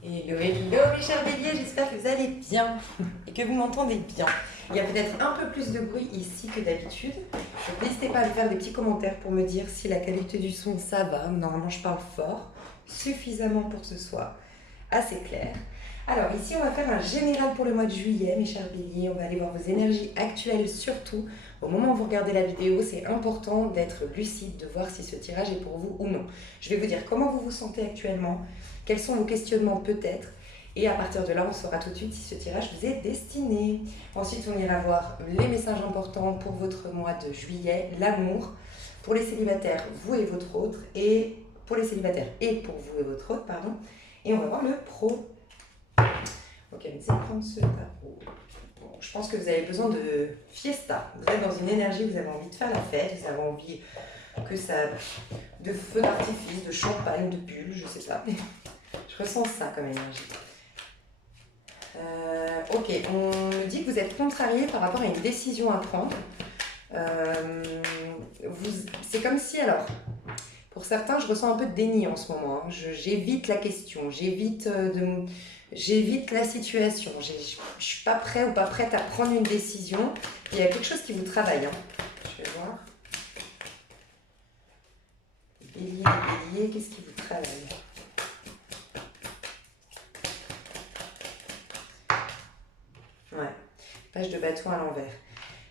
Hello, hello mes chers béliers, j'espère que vous allez bien et que vous m'entendez bien. Il y a peut-être un peu plus de bruit ici que d'habitude. N'hésitez pas à me faire des petits commentaires pour me dire si la qualité du son ça va. Normalement je parle fort, suffisamment pour que ce soit assez clair. Alors ici on va faire un général pour le mois de juillet mes chers béliers. On va aller voir vos énergies actuelles surtout. Au moment où vous regardez la vidéo, c'est important d'être lucide, de voir si ce tirage est pour vous ou non. Je vais vous dire comment vous vous sentez actuellement, quels sont vos questionnements peut-être, et à partir de là, on saura tout de suite si ce tirage vous est destiné. Ensuite, on ira voir les messages importants pour votre mois de juillet, l'amour, pour les célibataires, vous et votre autre, et pour les célibataires et pour vous et votre autre, pardon. Et on va voir le pro. Ok, mais c'est prendre ce tarot. Bon, je pense que vous avez besoin de fiesta. Vous êtes dans une énergie, vous avez envie de faire la fête, vous avez envie que ça, de feux d'artifice, de champagne, de bulles, je sais pas. Je ressens ça comme énergie. Ok, on me dit que vous êtes contrarié par rapport à une décision à prendre. C'est comme si, alors, pour certains, je ressens un peu de déni en ce moment. Hein. J'évite la question, j'évite la situation. Je ne suis pas prêt ou pas prête à prendre une décision. Il y a quelque chose qui vous travaille. Hein. Je vais voir. Les béliers, qu'est-ce qui vous travaille ? Ouais, page de bâton à l'envers.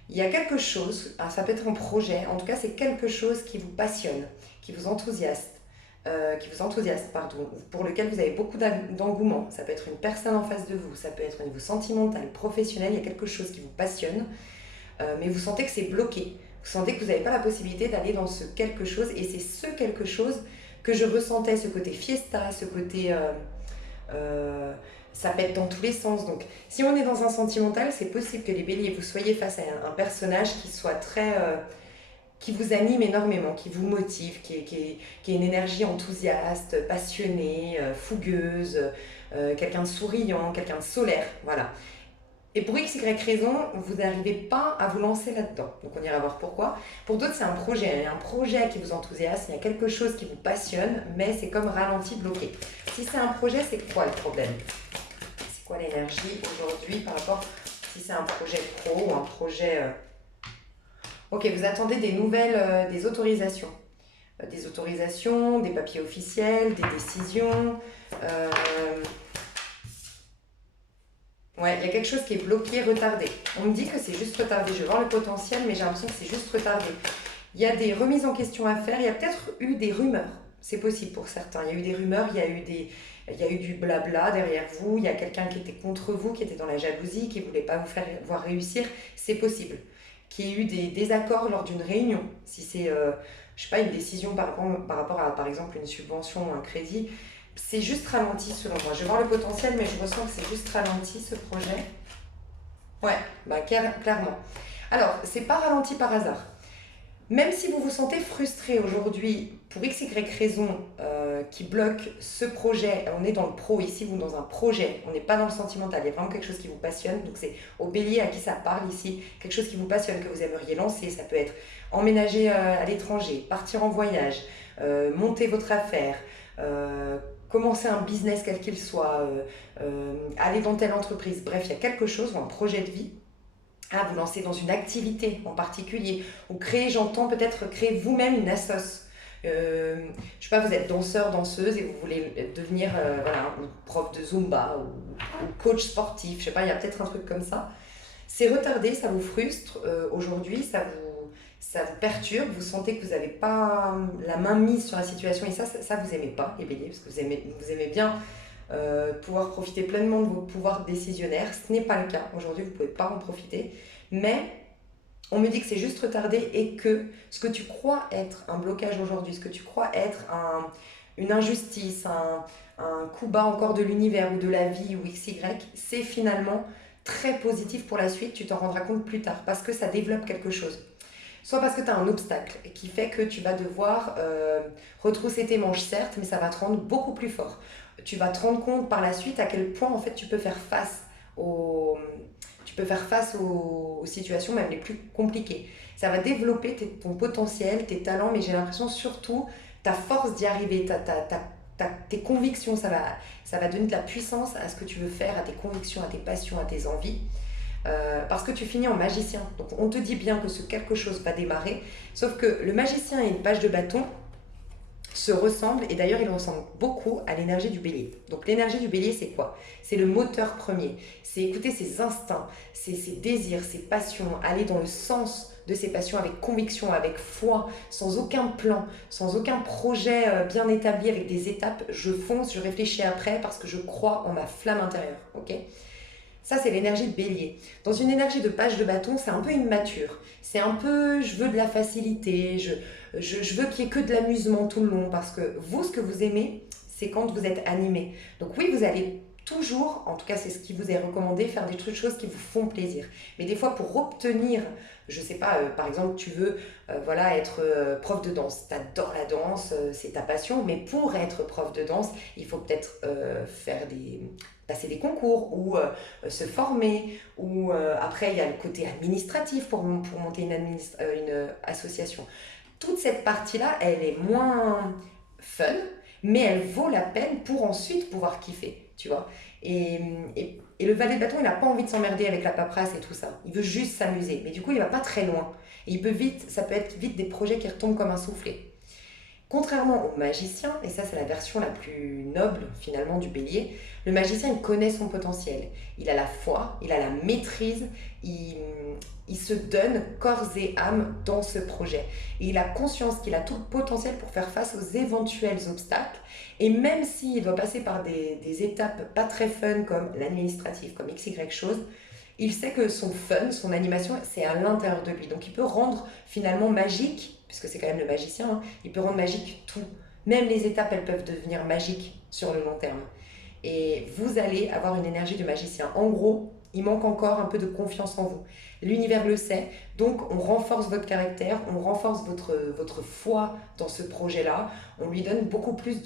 Il y a quelque chose, ça peut être un projet, en tout cas c'est quelque chose qui vous passionne, qui vous enthousiasme, pardon, pour lequel vous avez beaucoup d'engouement. Ça peut être une personne en face de vous, ça peut être au niveau sentimental, professionnel, il y a quelque chose qui vous passionne, mais vous sentez que c'est bloqué. Vous sentez que vous n'avez pas la possibilité d'aller dans ce quelque chose, et c'est ce quelque chose que je ressentais, ce côté fiesta, ce côté... ça pète dans tous les sens. Donc, si on est dans un sentimental, c'est possible que les béliers, vous soyez face à un personnage qui soit très... qui vous anime énormément, qui vous motive, qui est une énergie enthousiaste, passionnée, fougueuse, quelqu'un de souriant, quelqu'un de solaire, voilà. Et pour x, y raison, vous n'arrivez pas à vous lancer là-dedans. Donc on ira voir pourquoi. Pour d'autres, c'est un projet. Il y a un projet qui vous enthousiasme, il y a quelque chose qui vous passionne, mais c'est comme ralenti, bloqué. Si c'est un projet, c'est quoi le problème ? C'est quoi l'énergie aujourd'hui par rapport si c'est un projet pro ou un projet... Ok, vous attendez des nouvelles, des autorisations. Des autorisations, des papiers officiels, des décisions... Ouais, il y a quelque chose qui est bloqué, retardé. On me dit que c'est juste retardé. Je vais voir le potentiel, mais j'ai l'impression que c'est juste retardé. Il y a des remises en question à faire. Il y a peut-être eu des rumeurs. C'est possible pour certains. Il y a eu des rumeurs, il y a eu du blabla derrière vous. Il y a quelqu'un qui était contre vous, qui était dans la jalousie, qui ne voulait pas vous faire voir réussir. C'est possible. Qu'il y ait eu des désaccords lors d'une réunion. Si c'est, je sais pas, une décision par rapport à, par exemple, une subvention ou un crédit. C'est juste ralenti selon moi. Je vais voir le potentiel, mais je ressens que c'est juste ralenti ce projet. Ouais, bah clairement. Alors, c'est pas ralenti par hasard. Même si vous vous sentez frustré aujourd'hui pour x, y raison qui bloque ce projet, on est dans le pro ici, vous dans un projet, on n'est pas dans le sentimental, il y a vraiment quelque chose qui vous passionne, donc c'est au bélier à qui ça parle ici, quelque chose qui vous passionne, que vous aimeriez lancer, ça peut être emménager à l'étranger, partir en voyage, monter votre affaire, commencer un business quel qu'il soit, aller dans telle entreprise, bref, il y a quelque chose ou un projet de vie à vous lancer dans une activité en particulier, ou créer, j'entends peut-être créer vous-même une assoce. Je sais pas, vous êtes danseur, danseuse et vous voulez devenir voilà, prof de Zumba ou coach sportif, je sais pas, il y a peut-être un truc comme ça. C'est retardé, ça vous frustre aujourd'hui, ça vous perturbe, vous sentez que vous n'avez pas la main mise sur la situation et ça vous aimez pas, les béliers, parce que vous aimez bien pouvoir profiter pleinement de vos pouvoirs décisionnaires. Ce n'est pas le cas. Aujourd'hui, vous ne pouvez pas en profiter. Mais on me dit que c'est juste retardé et que ce que tu crois être un blocage aujourd'hui, ce que tu crois être une injustice, un coup bas encore de l'univers ou de la vie ou XY, c'est finalement très positif pour la suite. Tu t'en rendras compte plus tard parce que ça développe quelque chose. Soit parce que tu as un obstacle qui fait que tu vas devoir retrousser tes manches, certes, mais ça va te rendre beaucoup plus fort. Tu vas te rendre compte par la suite à quel point en fait tu peux faire face aux situations même les plus compliquées. Ça va développer ton potentiel, tes talents, mais j'ai l'impression surtout ta force d'y arriver, tes convictions, ça va donner de la puissance à ce que tu veux faire, à tes convictions, à tes passions, à tes envies. Parce que tu finis en magicien. Donc on te dit bien que ce quelque chose va démarrer, sauf que le magicien et une page de bâton se ressemblent, et d'ailleurs ils ressemblent beaucoup à l'énergie du bélier. Donc l'énergie du bélier, c'est quoi? C'est le moteur premier, c'est écouter ses instincts, ses désirs, ses passions, aller dans le sens de ses passions avec conviction, avec foi, sans aucun plan, sans aucun projet bien établi avec des étapes. Je fonce, je réfléchis après parce que je crois en ma flamme intérieure. Ok? Ça, c'est l'énergie de bélier. Dans une énergie de page de bâton, c'est un peu immature. C'est un peu, je veux de la facilité, je veux qu'il n'y ait que de l'amusement tout le long. Parce que vous, ce que vous aimez, c'est quand vous êtes animé. Donc oui, vous allez toujours, en tout cas c'est ce qui vous est recommandé, faire des choses qui vous font plaisir. Mais des fois, pour obtenir, je sais pas, par exemple, tu veux voilà, être prof de danse. Tu adores la danse, c'est ta passion. Mais pour être prof de danse, il faut peut-être passer des concours ou se former. Ou après, il y a le côté administratif pour monter une association. Toute cette partie-là, elle est moins fun, mais elle vaut la peine pour ensuite pouvoir kiffer, tu vois. Et le valet de bâton, il n'a pas envie de s'emmerder avec la paperasse et tout ça. Il veut juste s'amuser. Mais du coup, il va pas très loin. Et ça peut être vite des projets qui retombent comme un soufflet. Contrairement au magicien, et ça c'est la version la plus noble finalement du bélier, le magicien il connaît son potentiel, il a la foi, il a la maîtrise, il se donne corps et âme dans ce projet. Et il a conscience qu'il a tout le potentiel pour faire face aux éventuels obstacles, et même s'il doit passer par des étapes pas très fun comme l'administratif, comme XY chose, il sait que son fun, son animation, c'est à l'intérieur de lui. Donc il peut rendre finalement magique, puisque c'est quand même le magicien, hein, il peut rendre magique tout. Même les étapes, elles peuvent devenir magiques sur le long terme. Et vous allez avoir une énergie de magicien. En gros, il manque encore un peu de confiance en vous. L'univers le sait, donc on renforce votre caractère, on renforce votre foi dans ce projet-là, on lui donne beaucoup plus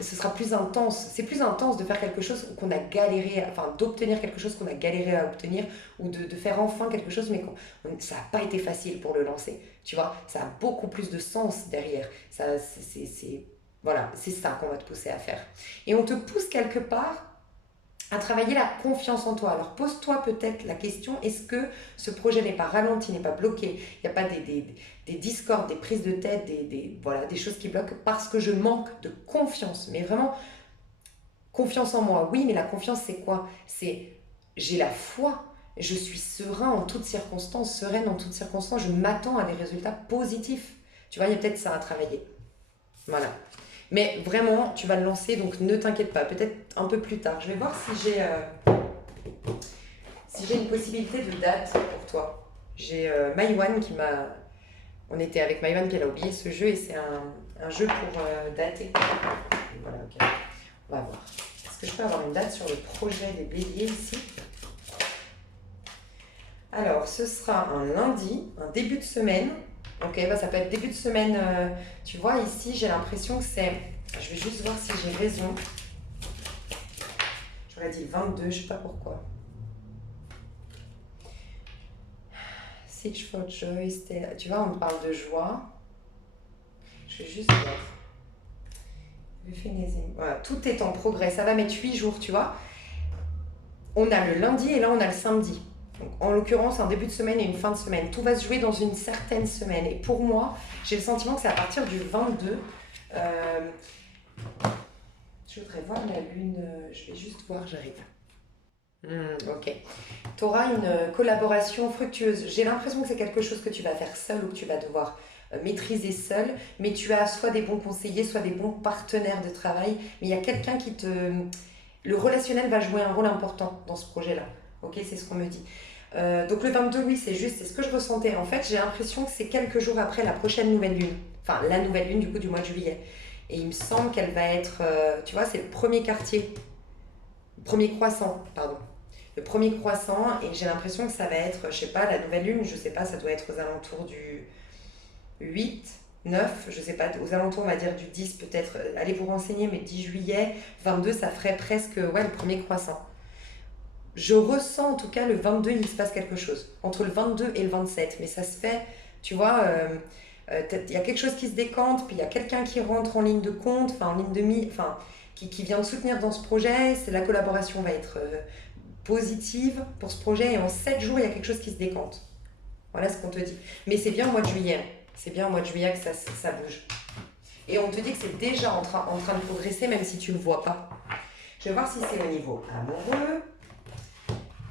ce sera plus intense. C'est plus intense de faire quelque chose qu'on a galéré, enfin d'obtenir quelque chose qu'on a galéré à obtenir, ou de faire enfin quelque chose, mais ça n'a pas été facile pour le lancer. Tu vois, ça a beaucoup plus de sens derrière. Voilà, c'est ça qu'on va te pousser à faire. Et on te pousse quelque part à travailler la confiance en toi. Alors pose-toi peut-être la question, est-ce que ce projet n'est pas ralenti, n'est pas bloqué? Il n'y a pas des discordes, des prises de tête, voilà, des choses qui bloquent parce que je manque de confiance. Mais vraiment, confiance en moi, oui, mais la confiance c'est quoi? C'est j'ai la foi, je suis serein en toutes circonstances, sereine en toutes circonstances, je m'attends à des résultats positifs. Tu vois, il y a peut-être ça à travailler. Voilà. Mais vraiment, tu vas le lancer, donc ne t'inquiète pas, peut-être un peu plus tard. Je vais voir si j'ai une possibilité de date pour toi. J'ai Maïwan qui m'a... On était avec Maïwan qui a oublié ce jeu, et c'est un jeu pour dater. Voilà, ok. On va voir. Est-ce que je peux avoir une date sur le projet des béliers ici? Alors, ce sera un lundi, un début de semaine. Ok, bah ça peut être début de semaine. Tu vois, ici, j'ai l'impression que c'est... Je vais juste voir si j'ai raison. J'aurais dit 22, je sais pas pourquoi. Search for joy, tu vois, on parle de joie. Je vais juste voir. Voilà, tout est en progrès. Ça va mettre 8 jours, tu vois. On a le lundi et là, on a le samedi. Donc, en l'occurrence, un début de semaine et une fin de semaine. Tout va se jouer dans une certaine semaine. Et pour moi, j'ai le sentiment que c'est à partir du 22. Je voudrais voir la lune. Je vais juste voir, j'arrive. Ok. Tu auras une collaboration fructueuse. J'ai l'impression que c'est quelque chose que tu vas faire seul ou que tu vas devoir maîtriser seul. Mais tu as soit des bons conseillers, soit des bons partenaires de travail. Mais il y a quelqu'un qui te... Le relationnel va jouer un rôle important dans ce projet-là. Ok, c'est ce qu'on me dit. Donc le 22, oui, c'est juste, c'est ce que je ressentais. En fait, j'ai l'impression que c'est quelques jours après la prochaine nouvelle lune. Enfin, la nouvelle lune du coup du mois de juillet. Et il me semble qu'elle va être, tu vois, c'est le premier quartier. Le premier croissant, pardon. Le premier croissant, et j'ai l'impression que ça va être, je sais pas, la nouvelle lune, je sais pas, ça doit être aux alentours du 8, 9, je sais pas, aux alentours, on va dire du 10 peut-être. Allez vous renseigner, mais 10 juillet, 22, ça ferait presque, ouais, le premier croissant. Je ressens en tout cas le 22, il se passe quelque chose. Entre le 22 et le 27. Mais ça se fait, tu vois, Il y a quelque chose qui se décante, puis il y a quelqu'un qui rentre en ligne de compte, enfin en ligne de mise, enfin qui vient te soutenir dans ce projet. La collaboration va être positive pour ce projet et en 7 jours, il y a quelque chose qui se décante. Voilà ce qu'on te dit. Mais c'est bien au mois de juillet. C'est bien au mois de juillet que ça bouge. Et on te dit que c'est déjà en train de progresser, même si tu ne le vois pas. Je vais voir si c'est au niveau amoureux.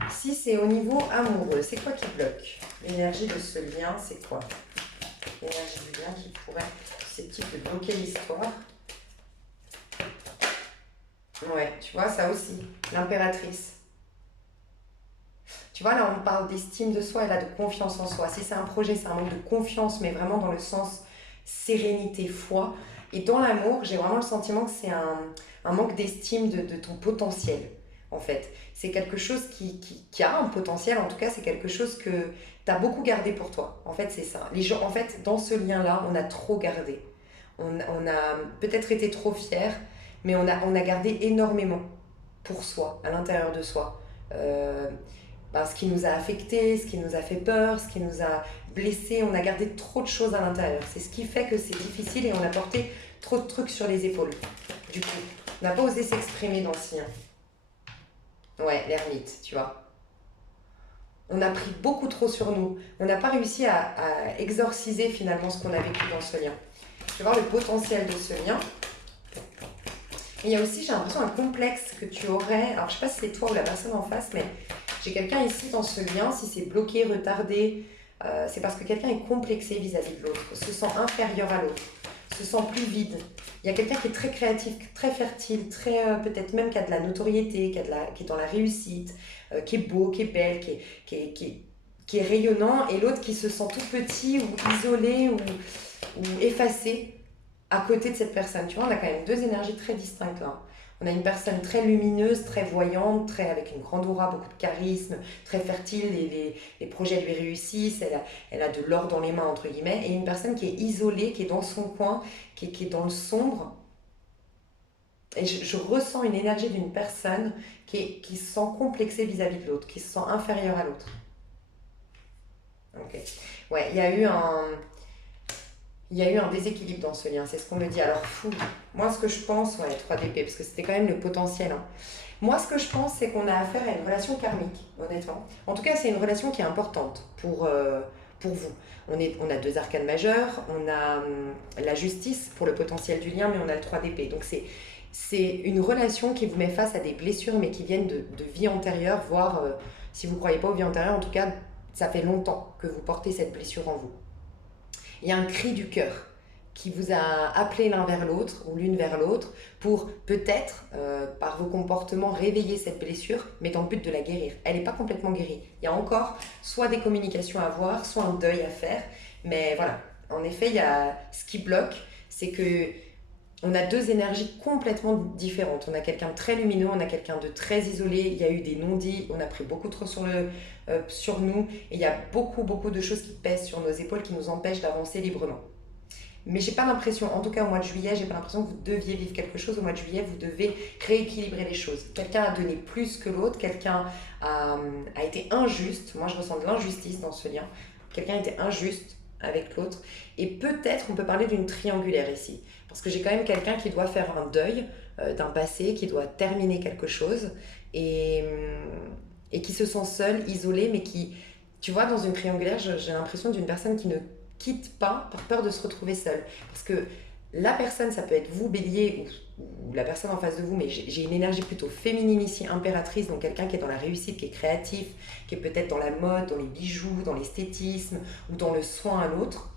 Si c'est au niveau amoureux, c'est quoi qui bloque? L'énergie de ce lien, c'est quoi? L'énergie du lien qui pourrait susceptible de bloquer l'histoire. Ouais, tu vois, ça aussi. L'impératrice. Tu vois, là, on parle d'estime de soi et là, de confiance en soi. Si c'est un projet, c'est un manque de confiance, mais vraiment dans le sens sérénité, foi. Et dans l'amour, j'ai vraiment le sentiment que c'est un manque d'estime de ton potentiel, en fait. C'est quelque chose qui a un potentiel, en tout cas, c'est quelque chose que tu as beaucoup gardé pour toi. En fait, c'est ça. Les gens, en fait, dans ce lien-là, on a trop gardé. On a peut-être été trop fiers, mais on a gardé énormément pour soi, à l'intérieur de soi. Ce qui nous a affectés, ce qui nous a fait peur, ce qui nous a blessés, on a gardé trop de choses à l'intérieur. C'est ce qui fait que c'est difficile et on a porté trop de trucs sur les épaules. Du coup, on n'a pas osé s'exprimer dans ce lien. Ouais, l'ermite, tu vois. On a pris beaucoup trop sur nous. On n'a pas réussi à exorciser finalement ce qu'on a vécu dans ce lien. Je vais voir le potentiel de ce lien. Et il y a aussi, j'ai l'impression, un complexe que tu aurais. Alors, je ne sais pas si c'est toi ou la personne en face, mais j'ai quelqu'un ici dans ce lien, si c'est bloqué, retardé, c'est parce que quelqu'un est complexé vis-à-vis de l'autre, se sent inférieur à l'autre, se sent plus vide. Il y a quelqu'un qui est très créatif, très fertile, très peut-être même qui a de la notoriété, qui est dans la réussite, qui est beau, qui est belle, qui est rayonnant, et l'autre qui se sent tout petit ou isolé ou effacé à côté de cette personne. Tu vois, on a quand même deux énergies très distinctes là. On a une personne très lumineuse, très voyante, avec une grande aura, beaucoup de charisme, très fertile, les projets lui réussissent, elle a de l'or dans les mains, entre guillemets, et une personne qui est isolée, qui est dans son coin, qui est dans le sombre. Et je ressens une énergie d'une personne qui se sent complexée vis-à-vis de l'autre, qui se sent inférieure à l'autre. Ok. Ouais, il y a eu un déséquilibre dans ce lien, c'est ce qu'on me dit. Alors, fou. Moi, ce que je pense, ouais, 3DP, parce que c'était quand même le potentiel. Hein. Moi, ce que je pense, c'est qu'on a affaire à une relation karmique, honnêtement. En tout cas, c'est une relation qui est importante pour vous. On a deux arcanes majeures, on a la justice pour le potentiel du lien, mais on a le 3DP. Donc, c'est une relation qui vous met face à des blessures, mais qui viennent de vies antérieures, voire, si vous ne croyez pas aux vies antérieures, en tout cas, ça fait longtemps que vous portez cette blessure en vous. Il y a un cri du cœur qui vous a appelé l'un vers l'autre ou l'une vers l'autre pour peut-être, par vos comportements, réveiller cette blessure, mais dans le but de la guérir. Elle n'est pas complètement guérie. Il y a encore soit des communications à avoir, soit un deuil à faire. Mais voilà, en effet, il y a ce qui bloque, c'est que on a deux énergies complètement différentes. On a quelqu'un de très lumineux, on a quelqu'un de très isolé. Il y a eu des non-dits, on a pris beaucoup trop sur nous. Et il y a beaucoup de choses qui pèsent sur nos épaules, qui nous empêchent d'avancer librement. Mais j'ai pas l'impression, en tout cas au mois de juillet, j'ai pas l'impression que vous deviez vivre quelque chose. Au mois de juillet, vous devez rééquilibrer les choses. Quelqu'un a donné plus que l'autre, quelqu'un a été injuste. Moi, je ressens de l'injustice dans ce lien. Quelqu'un a été injuste avec l'autre. Et peut-être, on peut parler d'une triangulaire ici. Parce que j'ai quand même quelqu'un qui doit faire un deuil d'un passé, qui doit terminer quelque chose et qui se sent seul, isolé, mais qui, tu vois, dans une triangulaire, j'ai l'impression d'une personne qui ne quitte pas par peur de se retrouver seule. Parce que la personne, ça peut être vous, bélier, ou la personne en face de vous, mais j'ai une énergie plutôt féminine ici, impératrice, donc quelqu'un qui est dans la réussite, qui est créatif, qui est peut-être dans la mode, dans les bijoux, dans l'esthétisme, ou dans le soin à l'autre.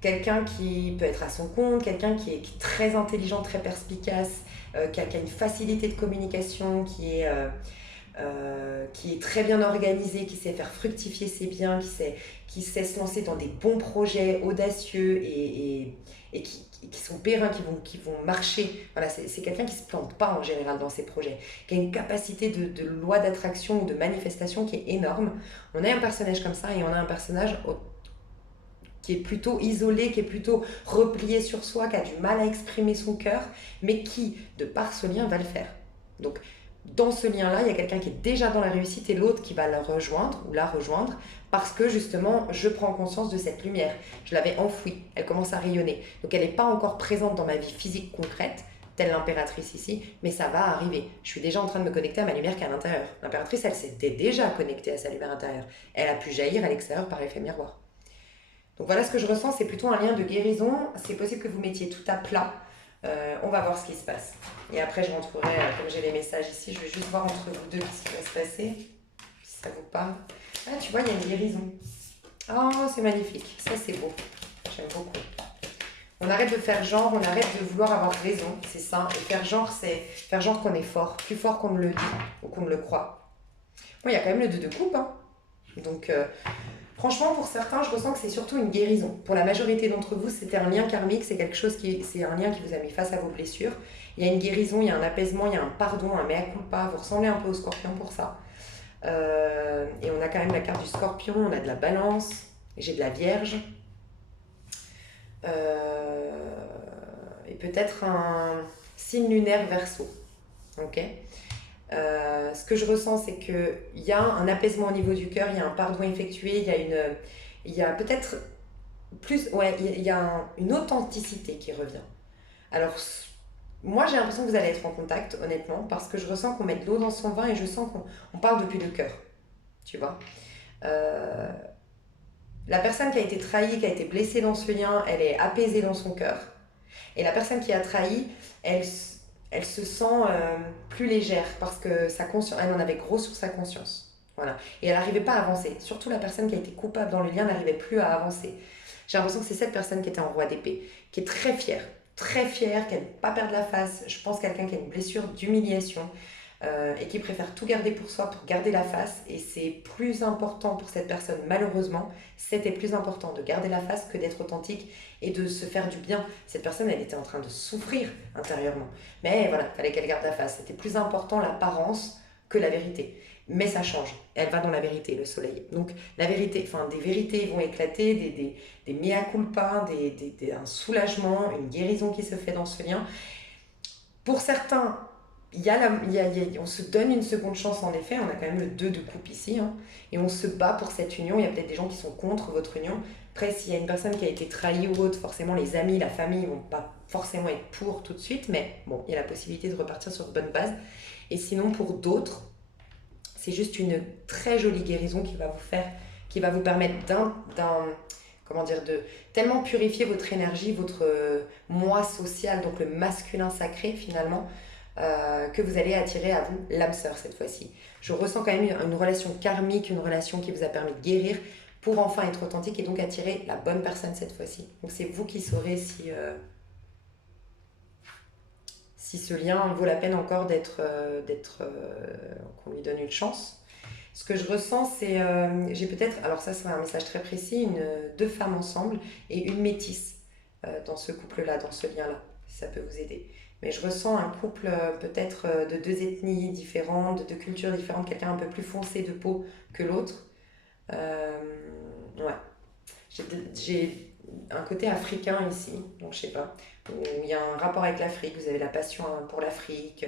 Quelqu'un qui peut être à son compte, quelqu'un qui est très intelligent, très perspicace, qui a une facilité de communication, qui est très bien organisé, qui sait faire fructifier ses biens, qui sait se lancer dans des bons projets audacieux et qui sont périns, qui vont marcher. Voilà, c'est quelqu'un qui ne se plante pas en général dans ses projets, qui a une capacité de loi d'attraction ou de manifestation qui est énorme. On a un personnage comme ça et on a un personnage qui est plutôt isolé, qui est plutôt replié sur soi, qui a du mal à exprimer son cœur, mais qui, de par ce lien, va le faire. Donc, dans ce lien-là, il y a quelqu'un qui est déjà dans la réussite et l'autre qui va le rejoindre ou la rejoindre parce que justement, je prends conscience de cette lumière. Je l'avais enfouie, elle commence à rayonner. Donc elle n'est pas encore présente dans ma vie physique concrète, telle l'impératrice ici, mais ça va arriver. Je suis déjà en train de me connecter à ma lumière qui est à l'intérieur. L'impératrice, elle s'était déjà connectée à sa lumière intérieure. Elle a pu jaillir à l'extérieur par effet miroir. Donc voilà ce que je ressens, c'est plutôt un lien de guérison. C'est possible que vous mettiez tout à plat. On va voir ce qui se passe. Et après, je rentrerai, comme j'ai les messages ici, je vais juste voir entre vous deux ce qui va se passer, si ça vous parle. Ah, tu vois, il y a une guérison. Oh, c'est magnifique. Ça, c'est beau. J'aime beaucoup. On arrête de faire genre, on arrête de vouloir avoir raison, c'est ça. Et faire genre, c'est faire genre qu'on est fort, plus fort qu'on ne le dit ou qu'on ne le croit. Bon, il y a quand même le 2 de coupe, hein. Donc, franchement, pour certains, je ressens que c'est surtout une guérison. Pour la majorité d'entre vous, c'était un lien karmique, c'est quelque chose c'est un lien qui vous a mis face à vos blessures. Il y a une guérison, il y a un apaisement, il y a un pardon, un mea culpa. Vous ressemblez un peu au scorpion pour ça. Et on a quand même la carte du scorpion, on a de la balance, j'ai de la vierge. Et peut-être un signe lunaire verso. Ok. Ce que je ressens, c'est qu'il y a un apaisement au niveau du cœur, il y a un pardon effectué, il y a peut-être plus, ouais, il y a une authenticité qui revient. Alors, moi, j'ai l'impression que vous allez être en contact, honnêtement, parce que je ressens qu'on met de l'eau dans son vin et je sens qu'on parle depuis le cœur, tu vois. La personne qui a été trahie, qui a été blessée dans ce lien, elle est apaisée dans son cœur. Et la personne qui a trahi, elle se sent plus légère parce que elle en avait gros sur sa conscience. Voilà. Et elle n'arrivait pas à avancer. Surtout la personne qui a été coupable dans le lien n'arrivait plus à avancer. J'ai l'impression que c'est cette personne qui était en roi d'épée, qui est très fière, qu'elle ne veut pas perdre la face. Je pense quelqu'un qui a une blessure d'humiliation et qui préfère tout garder pour soi, pour garder la face. Et c'est plus important pour cette personne, malheureusement, c'était plus important de garder la face que d'être authentique et de se faire du bien. Cette personne, elle était en train de souffrir intérieurement. Mais voilà, il fallait qu'elle garde la face. C'était plus important l'apparence que la vérité. Mais ça change. Elle va dans la vérité, le soleil. Donc la vérité, enfin des vérités vont éclater, des mea culpa, un soulagement, une guérison qui se fait dans ce lien. Pour certains, on se donne une seconde chance en effet. On a quand même le 2 de coupe ici. Hein, et on se bat pour cette union. Il y a peut-être des gens qui sont contre votre union. Après, s'il y a une personne qui a été trahie ou autre, forcément les amis, la famille ne vont pas forcément être pour tout de suite. Mais bon, il y a la possibilité de repartir sur de bonnes bases. Et sinon, pour d'autres, c'est juste une très jolie guérison qui va vous permettre de tellement purifier votre énergie, votre moi social, donc le masculin sacré finalement, que vous allez attirer à vous l'âme sœur cette fois-ci. Je ressens quand même une relation karmique, une relation qui vous a permis de guérir pour enfin être authentique et donc attirer la bonne personne cette fois-ci. Donc c'est vous qui saurez si ce lien vaut la peine encore qu'on lui donne une chance. Ce que je ressens, c'est, j'ai peut-être, alors ça c'est un message très précis, deux femmes ensemble et une métisse dans ce couple-là, dans ce lien-là, si ça peut vous aider. Mais je ressens un couple peut-être de deux ethnies différentes, de deux cultures différentes, quelqu'un un peu plus foncé de peau que l'autre. Ouais. J'ai un côté africain ici, donc je sais pas, où il y a un rapport avec l'Afrique, vous avez la passion pour l'Afrique,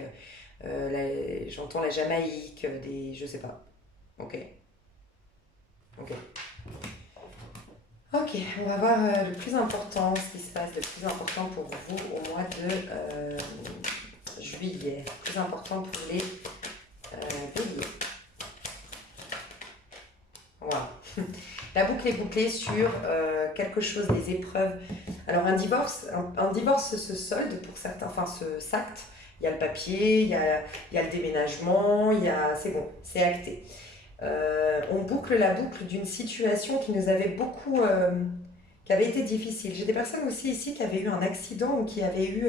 j'entends la Jamaïque, je sais pas. Ok. Ok, on va voir le plus important, ce qui se passe, le plus important pour vous au mois de juillet, le plus important pour les béliers. Voilà. La boucle est bouclée sur quelque chose, des épreuves. Alors un divorce se solde pour certains, enfin s'acte. Il y a le papier, il y a le déménagement, c'est bon, c'est acté. On boucle la boucle d'une situation qui nous avait beaucoup, qui avait été difficile. J'ai des personnes aussi ici qui avaient eu un accident ou qui avaient eu,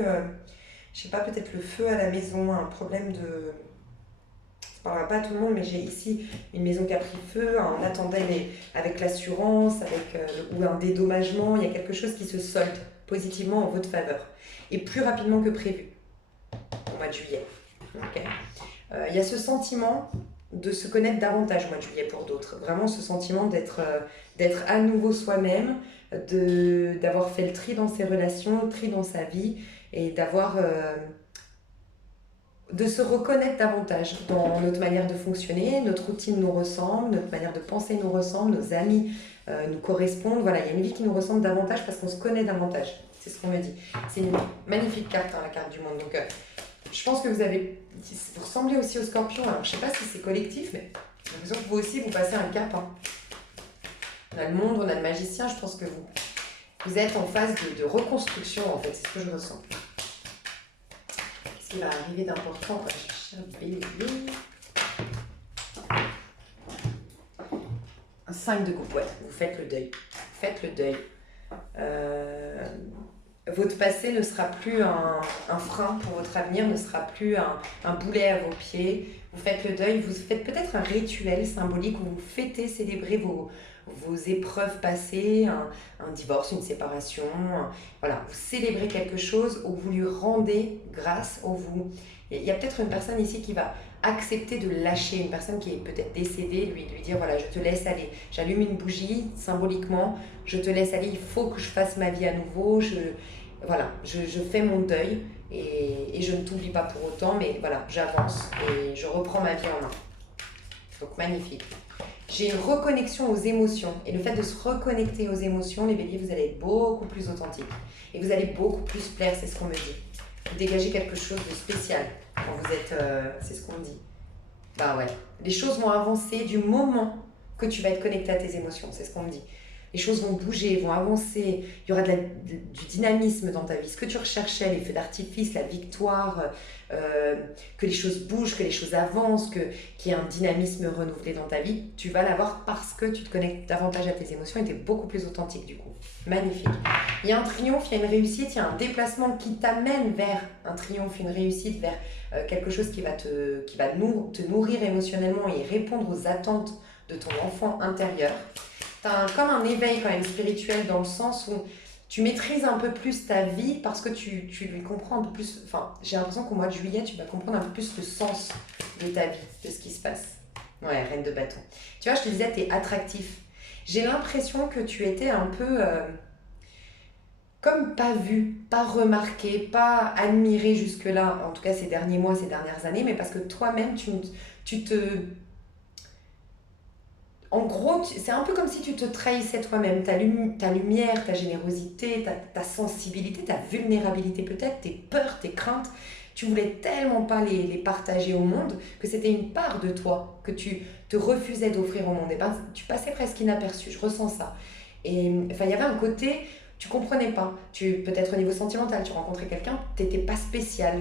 je sais pas, peut-être le feu à la maison, un problème de... Ça ne parlera pas à tout le monde, mais j'ai ici une maison qui a pris feu, on attendait avec l'assurance, ou un dédommagement, il y a quelque chose qui se solde positivement en votre faveur, et plus rapidement que prévu, au mois de juillet. Okay. Il y a ce sentiment de se connaître davantage au mois de juillet pour d'autres, vraiment ce sentiment d'être à nouveau soi-même, d'avoir fait le tri dans ses relations, le tri dans sa vie, et d'avoir... de se reconnaître davantage dans notre manière de fonctionner, notre routine nous ressemble, notre manière de penser nous ressemble, nos amis nous correspondent. Voilà, il y a une vie qui nous ressemble davantage parce qu'on se connaît davantage. C'est ce qu'on me dit. C'est une magnifique carte, hein, la carte du monde. Donc, je pense que vous ressemblez aussi au Scorpion. Alors, je ne sais pas si c'est collectif, mais j'ai l'impression que vous aussi, vous passez un cap. Hein. On a le monde, on a le magicien. Je pense que vous êtes en phase de reconstruction, en fait. C'est ce que je ressens. Qu'est-ce qui va arriver d'important? On va chercher un bélier. Un 5 de coupe, ouais. Vous faites le deuil. Faites le deuil. Votre passé ne sera plus un frein pour votre avenir, ne sera plus un boulet à vos pieds. Vous faites le deuil, vous faites peut-être un rituel symbolique où vous fêtez, célébrez vos épreuves passées, un divorce, une séparation. Voilà, vous célébrez quelque chose où vous lui rendez grâce. Il y a peut-être une personne ici qui va accepter de lâcher, une personne qui est peut-être décédée, lui dire voilà, je te laisse aller. J'allume une bougie symboliquement, je te laisse aller, il faut que je fasse ma vie à nouveau. Voilà, je fais mon deuil et je ne t'oublie pas pour autant, mais voilà, j'avance et je reprends ma vie en main. Donc magnifique. J'ai une reconnexion aux émotions et le fait de se reconnecter aux émotions, les béliers, vous allez être beaucoup plus authentique et vous allez beaucoup plus plaire, c'est ce qu'on me dit. Vous dégagez quelque chose de spécial quand vous êtes, c'est ce qu'on me dit. Bah ouais, les choses vont avancer du moment que tu vas être connecté à tes émotions, c'est ce qu'on me dit. Les choses vont bouger, vont avancer, il y aura du dynamisme dans ta vie. Ce que tu recherchais, les feux d'artifice, la victoire, que les choses bougent, que les choses avancent, qu'il y ait un dynamisme renouvelé dans ta vie, tu vas l'avoir parce que tu te connectes davantage à tes émotions et tu es beaucoup plus authentique du coup. Magnifique. Il y a un triomphe, il y a une réussite, il y a un déplacement qui t'amène vers un triomphe, une réussite, vers quelque chose qui va te nourrir émotionnellement et répondre aux attentes de ton enfant intérieur. Tu as comme un éveil quand même spirituel dans le sens où tu maîtrises un peu plus ta vie parce que tu lui comprends un peu plus. Enfin, j'ai l'impression qu'au mois de juillet, tu vas comprendre un peu plus le sens de ta vie, de ce qui se passe. Ouais, reine de bâton. Tu vois, je te disais, tu es attractif. J'ai l'impression que tu étais un peu comme pas vu, pas remarqué, pas admiré jusque-là, en tout cas ces derniers mois, ces dernières années, mais parce que toi-même, tu te... En gros, c'est un peu comme si tu te trahissais toi-même, ta lumière, ta générosité, ta sensibilité, ta vulnérabilité peut-être, tes peurs, tes craintes. Tu voulais tellement pas les partager au monde que c'était une part de toi que tu te refusais d'offrir au monde. Et ben, tu passais presque inaperçu, je ressens ça. Et enfin, il y avait un côté, tu comprenais pas. Peut-être au niveau sentimental, tu rencontrais quelqu'un, tu n'étais pas spécial,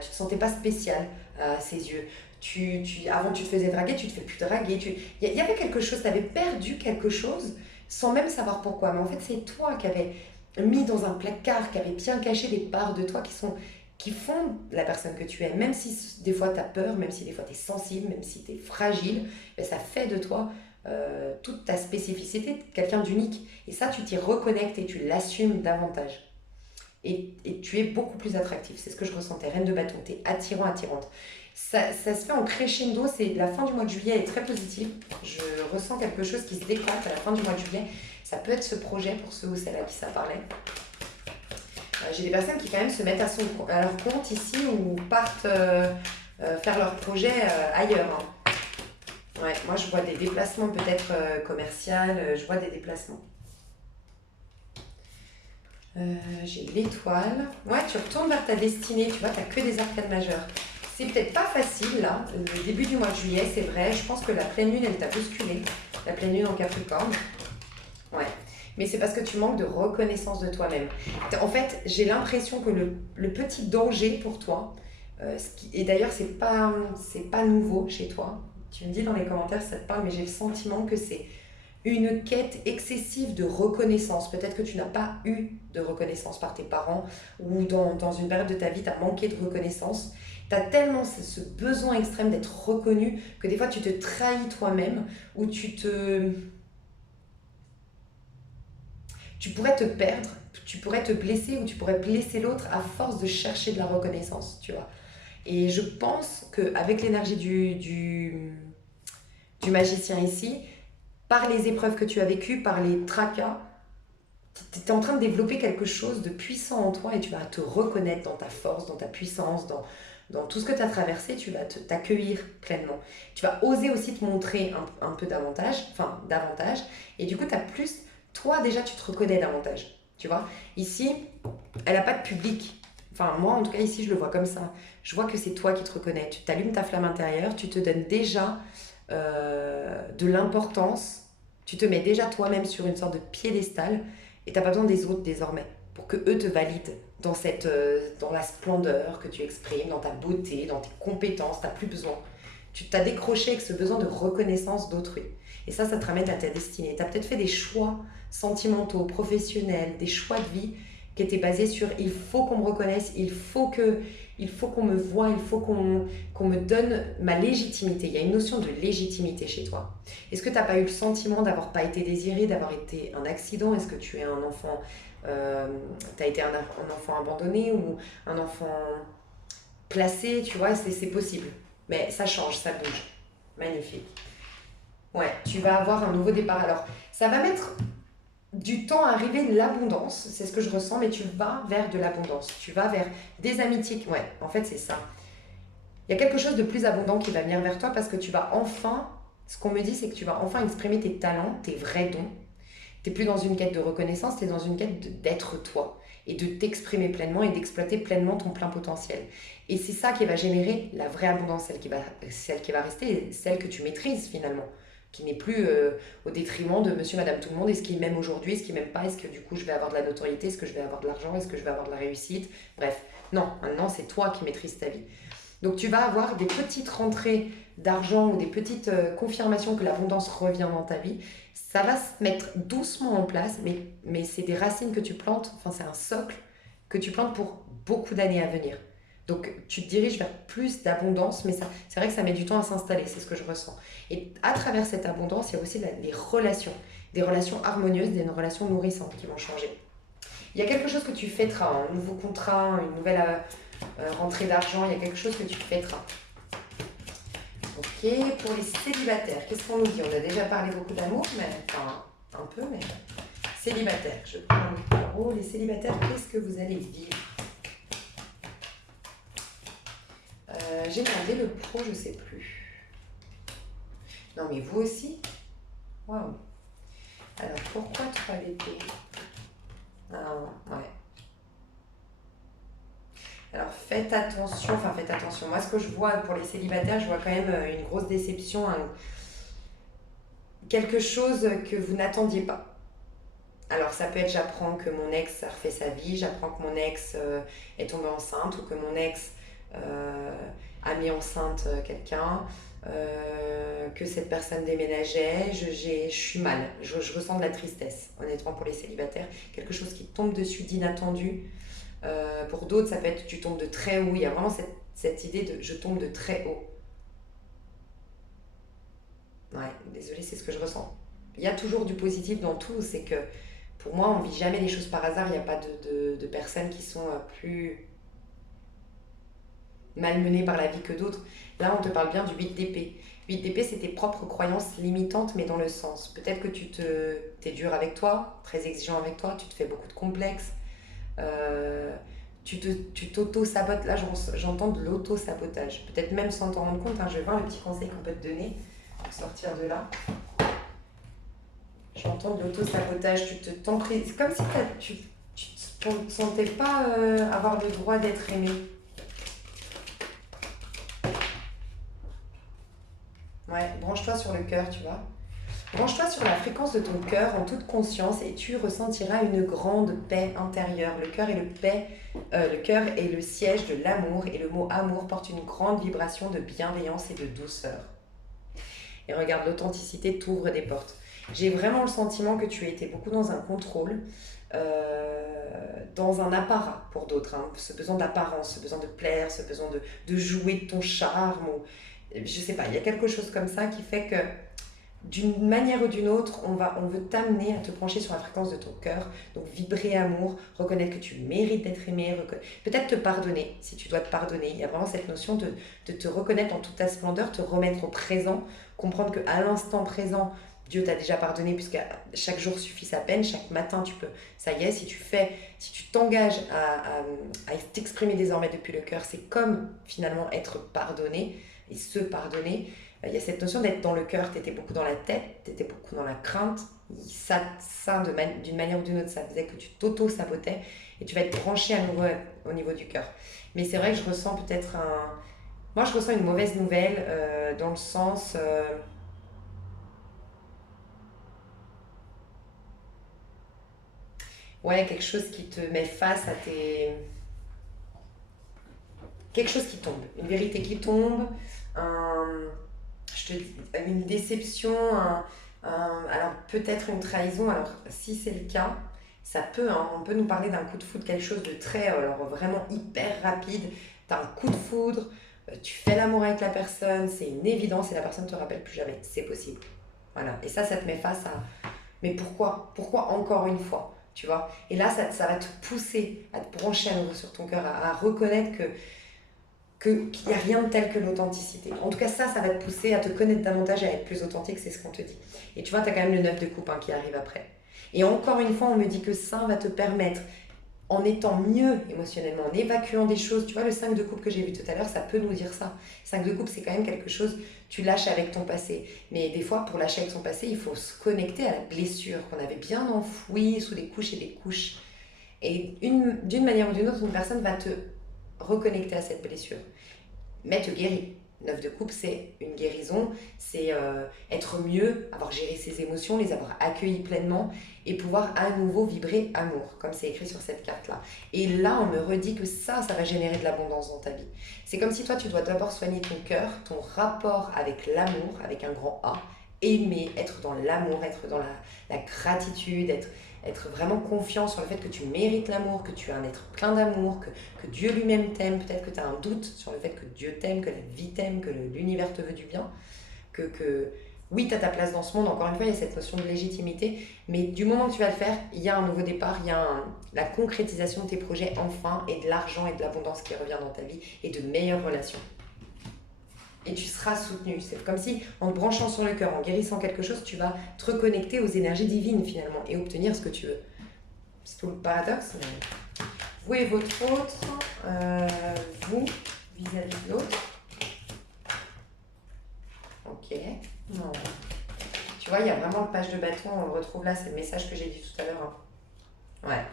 tu te sentais pas spécial à ses yeux. Avant tu te faisais draguer, tu te fais plus draguer. Il y avait quelque chose, tu avais perdu quelque chose sans même savoir pourquoi. Mais en fait, c'est toi qui avais mis dans un placard, qui avait bien caché des parts de toi qui font la personne que tu es. Même si des fois tu as peur, même si des fois tu es sensible, même si tu es fragile, ben ça fait de toi toute ta spécificité, quelqu'un d'unique. Et ça, tu t'y reconnectes et tu l'assumes davantage. Et tu es beaucoup plus attractif, c'est ce que je ressentais. Reine de bâton, tu es attirant, attirante. Ça se fait en crescendo, c'est la fin du mois de juillet est très positive. Je ressens quelque chose qui se décante à la fin du mois de juillet. Ça peut être ce projet pour ceux ou celles à qui ça parlait. J'ai des personnes qui quand même se mettent à leur compte ici ou partent faire leur projet ailleurs. Hein. Ouais, moi je vois des déplacements peut-être commerciaux, je vois des déplacements. J'ai l'étoile. Ouais, tu retournes vers ta destinée, tu vois, tu n'as que des arcades majeures. C'est peut-être pas facile là, le début du mois de juillet, c'est vrai. Je pense que la pleine lune, elle t'a bousculé. La pleine lune en Capricorne. Ouais. Mais c'est parce que tu manques de reconnaissance de toi-même. En fait, j'ai l'impression que le petit danger pour toi, et d'ailleurs, c'est pas nouveau chez toi. Tu me dis dans les commentaires si ça te parle, mais j'ai le sentiment que c'est une quête excessive de reconnaissance. Peut-être que tu n'as pas eu de reconnaissance par tes parents ou dans une période de ta vie, tu as manqué de reconnaissance. Tu as tellement ce besoin extrême d'être reconnu que des fois, tu te trahis toi-même ou tu pourrais te perdre, tu pourrais te blesser ou tu pourrais blesser l'autre à force de chercher de la reconnaissance, tu vois. Et je pense qu'avec l'énergie du magicien ici, par les épreuves que tu as vécues, par les tracas, tu es en train de développer quelque chose de puissant en toi et tu vas te reconnaître dans ta force, dans ta puissance, dans tout ce que tu as traversé, tu vas t'accueillir pleinement. Tu vas oser aussi te montrer un peu davantage, et du coup, tu as plus, toi déjà, tu te reconnais davantage, tu vois. Ici, elle n'a pas de public. Enfin, moi, en tout cas, ici, je le vois comme ça. Je vois que c'est toi qui te reconnais. Tu t'allumes ta flamme intérieure, tu te donnes déjà de l'importance, tu te mets déjà toi-même sur une sorte de piédestal et t'as pas besoin des autres désormais pour que eux te valident dans la splendeur que tu exprimes, dans ta beauté, dans tes compétences. T'as plus besoin. Tu t'as décroché avec ce besoin de reconnaissance d'autrui. Et ça te ramène à ta destinée. Tu as peut-être fait des choix sentimentaux, professionnels, des choix de vie qui étaient basés sur il faut qu'on me reconnaisse, il faut qu'on me voie, il faut qu'on me donne ma légitimité. Il y a une notion de légitimité chez toi. Est-ce que tu n'as pas eu le sentiment d'avoir pas été désiré, d'avoir été un accident? Est-ce que tu es un enfant, tu as été un enfant abandonné ou un enfant placé? Tu vois, c'est possible. Mais ça change, ça bouge. Magnifique. Ouais, tu vas avoir un nouveau départ. Alors, ça va mettre du temps à arriver de l'abondance, c'est ce que je ressens, mais tu vas vers de l'abondance. Tu vas vers des amitiés. Ouais, en fait, c'est ça. Il y a quelque chose de plus abondant qui va venir vers toi parce que tu vas enfin, ce qu'on me dit, c'est que tu vas enfin exprimer tes talents, tes vrais dons. Tu n'es plus dans une quête de reconnaissance, tu es dans une quête d'être toi et de t'exprimer pleinement et d'exploiter pleinement ton plein potentiel. Et c'est ça qui va générer la vraie abondance, celle qui va rester, celle que tu maîtrises finalement, qui n'est plus au détriment de monsieur, madame, tout le monde. Est-ce qu'il m'aime aujourd'hui, est-ce qu'il m'aime pas, est-ce que du coup je vais avoir de la notoriété, est-ce que je vais avoir de l'argent, est-ce que je vais avoir de la réussite. Bref, non, maintenant c'est toi qui maîtrises ta vie. Donc tu vas avoir des petites rentrées d'argent ou des petites confirmations que l'abondance revient dans ta vie. Ça va se mettre doucement en place, mais c'est des racines que tu plantes, enfin c'est un socle que tu plantes pour beaucoup d'années à venir. Donc tu te diriges vers plus d'abondance, mais c'est vrai que ça met du temps à s'installer, c'est ce que je ressens. Et à travers cette abondance, il y a aussi des relations, des relations harmonieuses, des relations nourrissantes qui vont changer. Il y a quelque chose que tu fêteras, un nouveau contrat, une nouvelle rentrée d'argent, il y a quelque chose que tu fêteras. Ok, pour les célibataires, qu'est-ce qu'on nous dit? On a déjà parlé beaucoup d'amour, mais enfin un peu, mais célibataires. Je prends le tarot. Les célibataires, qu'est-ce que vous allez vivre? J'ai demandé le pro, je sais plus. Non, mais vous aussi? Waouh. Alors, pourquoi 3 d'épée? Ah, ouais. Alors, faites attention. Moi, ce que je vois pour les célibataires, je vois quand même une grosse déception, quelque chose que vous n'attendiez pas. Alors, ça peut être j'apprends que mon ex a refait sa vie, j'apprends que mon ex est tombé enceinte ou que mon ex a mis enceinte quelqu'un, que cette personne déménageait, je suis mal, je ressens de la tristesse, honnêtement, pour les célibataires. Quelque chose qui tombe dessus d'inattendu. Pour d'autres, ça peut être tu tombes de très haut. Il y a vraiment cette idée de je tombe de très haut. Ouais, désolée, c'est ce que je ressens. Il y a toujours du positif dans tout. C'est que pour moi, on vit jamais les choses par hasard. Il n'y a pas de personnes qui sont plus malmenées par la vie que d'autres. Là, on te parle bien du 8 d'épée. 8 d'épée, c'est tes propres croyances limitantes, mais dans le sens. Peut-être que t'es dur avec toi, très exigeant avec toi, tu te fais beaucoup de complexes. Euh, tu t'auto-sabotes. Là, j'entends de l'auto-sabotage. Peut-être même sans t'en rendre compte. Je vais voir le petit conseil qu'on peut te donner pour sortir de là. J'entends de l'auto-sabotage. C'est comme si tu ne sentais pas avoir le droit d'être aimé. Ouais, branche-toi sur le cœur, tu vois. Branche-toi sur la fréquence de ton cœur en toute conscience et tu ressentiras une grande paix intérieure. Le cœur est le siège de l'amour et le mot amour porte une grande vibration de bienveillance et de douceur. Et regarde, l'authenticité t'ouvre des portes. J'ai vraiment le sentiment que tu as été beaucoup dans un contrôle, dans un apparat pour d'autres. Ce besoin d'apparence, ce besoin de plaire, ce besoin de jouer de ton charme. Ou, je sais pas, il y a quelque chose comme ça qui fait que d'une manière ou d'une autre, on veut t'amener à te pencher sur la fréquence de ton cœur, donc vibrer amour, reconnaître que tu mérites d'être aimé, peut-être te pardonner, si tu dois te pardonner. Il y a vraiment cette notion de te reconnaître en toute ta splendeur, te remettre au présent, comprendre qu'à l'instant présent, Dieu t'a déjà pardonné puisque chaque jour suffit sa peine, chaque matin tu peux, ça y est, si tu t'engages à t'exprimer désormais depuis le cœur, c'est comme finalement être pardonné et se pardonner. Il y a cette notion d'être dans le cœur, tu étais beaucoup dans la tête, tu étais beaucoup dans la crainte, d'une manière ou d'une autre, ça faisait que tu t'auto-sabotais et tu vas être branché à nouveau au niveau du cœur. Mais c'est vrai que je ressens peut-être un... Moi, je ressens une mauvaise nouvelle dans le sens... ouais, quelque chose qui te met face à tes... Quelque chose qui tombe, une vérité qui tombe, un... une déception, alors peut-être une trahison. Alors si c'est le cas, ça peut, hein, on peut nous parler d'un coup de foudre, quelque chose de très, alors vraiment hyper rapide. Tu as un coup de foudre, tu fais l'amour avec la personne, c'est une évidence et la personne ne te rappelle plus jamais. C'est possible. Voilà. Et ça te met face à, mais pourquoi? Pourquoi encore une fois? Tu vois? Et là, ça va te pousser à te brancher à nouveau sur ton cœur, à reconnaître qu'il n'y a rien de tel que l'authenticité. En tout cas, ça va te pousser à te connaître davantage et à être plus authentique, c'est ce qu'on te dit. Et tu vois, tu as quand même le 9 de coupe hein, qui arrive après. Et encore une fois, on me dit que ça va te permettre, en étant mieux émotionnellement, en évacuant des choses. Tu vois, le 5 de coupe que j'ai vu tout à l'heure, ça peut nous dire ça. 5 de coupe, c'est quand même quelque chose, tu lâches avec ton passé. Mais des fois, pour lâcher avec son passé, il faut se connecter à la blessure qu'on avait bien enfouie sous des couches et des couches. Et d'une manière ou d'une autre, une personne va te reconnecter à cette blessure, mais te guérit. 9 de coupe, c'est une guérison, c'est être mieux, avoir géré ses émotions, les avoir accueillies pleinement et pouvoir à nouveau vibrer amour, comme c'est écrit sur cette carte-là. Et là, on me redit que ça va générer de l'abondance dans ta vie. C'est comme si toi, tu dois d'abord soigner ton cœur, ton rapport avec l'amour, avec un grand A, aimer, être dans l'amour, être dans la gratitude, être vraiment confiant sur le fait que tu mérites l'amour, que tu es un être plein d'amour, que Dieu lui-même t'aime. Peut-être que tu as un doute sur le fait que Dieu t'aime, que la vie t'aime, que l'univers te veut du bien. Oui, tu as ta place dans ce monde. Encore une fois, il y a cette notion de légitimité. Mais du moment que tu vas le faire, il y a un nouveau départ, il y a la concrétisation de tes projets enfin, et de l'argent et de l'abondance qui revient dans ta vie, et de meilleures relations. Et tu seras soutenu. C'est comme si, en te branchant sur le cœur, en guérissant quelque chose, tu vas te reconnecter aux énergies divines finalement et obtenir ce que tu veux. C'est tout le paradoxe. Mais... Vous et votre autre, vous vis-à-vis de l'autre. Ok. Non. Tu vois, il y a vraiment le page de bâton, on le retrouve là, c'est le message que j'ai dit tout à l'heure. Hein. Ouais,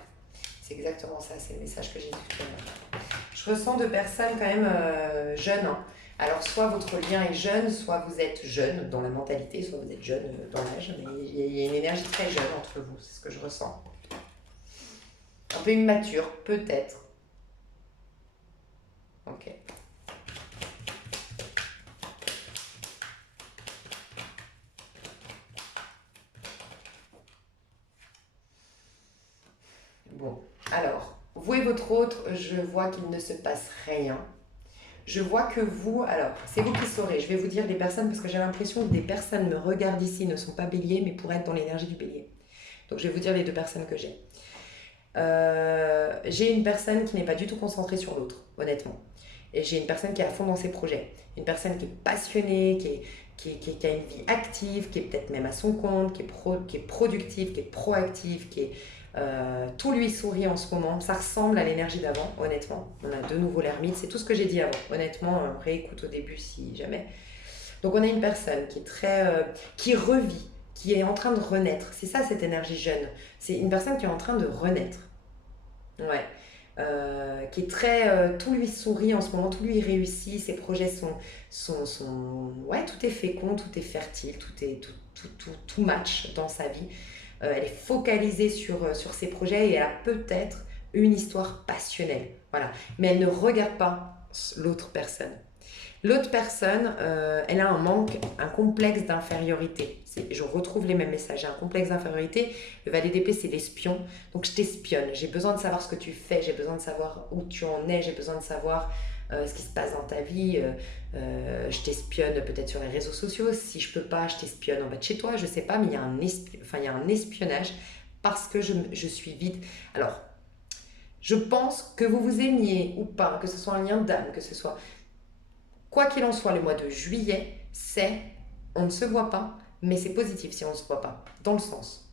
c'est exactement ça, c'est le message que j'ai dit tout à l'heure. Je ressens deux personnes quand même jeunes. Hein. Alors, soit votre lien est jeune, soit vous êtes jeune dans la mentalité, soit vous êtes jeune dans l'âge, mais il y a une énergie très jeune entre vous, c'est ce que je ressens. Un peu immature, peut-être. Ok. Bon, alors, vous et votre autre, je vois qu'il ne se passe rien. Je vois que vous, alors, c'est vous qui saurez. Je vais vous dire les personnes, parce que j'ai l'impression que des personnes me regardent ici, ne sont pas béliers, mais pourraient être dans l'énergie du bélier. Donc, je vais vous dire les deux personnes que j'ai. J'ai une personne qui n'est pas du tout concentrée sur l'autre, honnêtement. Et j'ai une personne qui est à fond dans ses projets. Une personne qui est passionnée, qui a une vie active, qui est peut-être même à son compte, qui est productive, qui est proactive, tout lui sourit en ce moment. Ça ressemble à l'énergie d'avant, honnêtement. On a de nouveau l'ermite, c'est tout ce que j'ai dit avant. Honnêtement, réécoute au début si jamais. Donc on a une personne qui est qui revit, qui est en train de renaître. C'est ça cette énergie jeune. C'est une personne qui est en train de renaître. Ouais. Qui est tout lui sourit en ce moment, tout lui réussit, ses projets ouais, tout est fécond, tout est fertile, tout match dans sa vie. Elle est focalisée sur ses projets et elle a peut-être une histoire passionnelle. Voilà. Mais elle ne regarde pas l'autre personne. L'autre personne, elle a un manque, un complexe d'infériorité. Je retrouve les mêmes messages. J'ai un complexe d'infériorité. Le valet d'épée, c'est l'espion. Donc, je t'espionne. J'ai besoin de savoir ce que tu fais. J'ai besoin de savoir où tu en es. J'ai besoin de savoir ce qui se passe dans ta vie. Je t'espionne peut-être sur les réseaux sociaux. Si je peux pas, je t'espionne en bas de chez toi. Je sais pas, mais il y a il y a un espionnage parce que je suis vide. Alors, je pense que vous vous aimiez ou pas, que ce soit un lien d'âme, que ce soit... Quoi qu'il en soit, le mois de juillet, on ne se voit pas, mais c'est positif si on ne se voit pas. Dans le sens.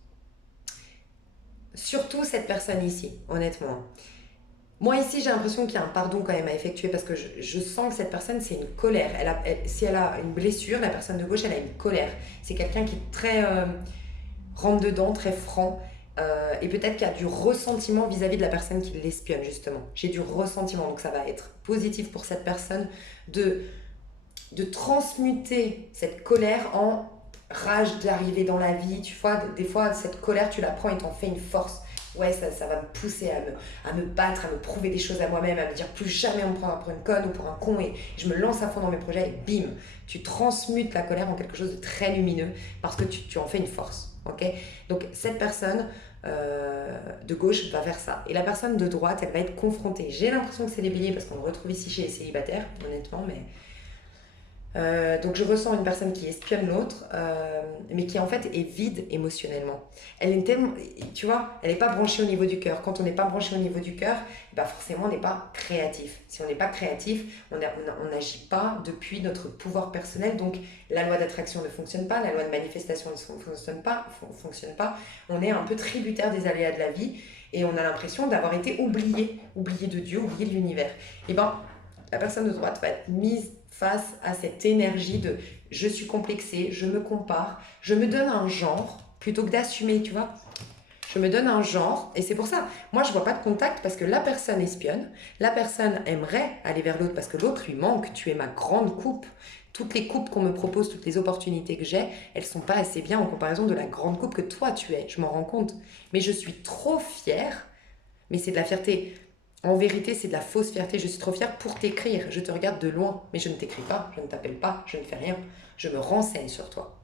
Surtout cette personne ici, honnêtement. Moi ici, j'ai l'impression qu'il y a un pardon quand même à effectuer parce que je sens que cette personne, c'est une colère. Si elle a une blessure, la personne de gauche, elle a une colère. C'est quelqu'un qui est très rentre dedans, très franc. Et peut-être qu'il y a du ressentiment vis-à-vis de la personne qui l'espionne, justement. J'ai du ressentiment, donc ça va être positif pour cette personne de transmuter cette colère en rage d'arriver dans la vie. Tu vois, des fois, cette colère, tu la prends et t'en fais une force. Ouais, ça va me pousser à me battre, à me prouver des choses à moi-même, à me dire plus jamais on me prendra pour une conne ou pour un con, et je me lance à fond dans mes projets et bim, tu transmutes la colère en quelque chose de très lumineux parce que tu en fais une force. Ok. Donc cette personne de gauche va faire ça. Et la personne de droite, elle va être confrontée. J'ai l'impression que c'est les béliers parce qu'on le retrouve ici chez les célibataires, honnêtement, mais donc je ressens une personne qui espionne l'autre, mais qui en fait est vide émotionnellement. Elle est tellement, tu vois, elle n'est pas branchée au niveau du cœur. Quand on n'est pas branché au niveau du cœur, bah forcément on n'est pas créatif. Si on n'est pas créatif, on n'agit pas depuis notre pouvoir personnel. Donc la loi d'attraction ne fonctionne pas, la loi de manifestation ne fonctionne pas. On est un peu tributaire des aléas de la vie et on a l'impression d'avoir été oublié de Dieu, oublié de l'univers. Et ben la personne de droite va être mise face à cette énergie de je suis complexée, je me compare, je me donne un genre plutôt que d'assumer, tu vois. Je me donne un genre et c'est pour ça, moi je vois pas de contact parce que la personne espionne, la personne aimerait aller vers l'autre parce que l'autre lui manque, tu es ma grande coupe. Toutes les coupes qu'on me propose, toutes les opportunités que j'ai, elles sont pas assez bien en comparaison de la grande coupe que toi tu es, je m'en rends compte. Mais je suis trop fière, mais c'est de la fierté. En vérité, c'est de la fausse fierté. Je suis trop fière pour t'écrire. Je te regarde de loin, mais je ne t'écris pas, je ne t'appelle pas, je ne fais rien. Je me renseigne sur toi.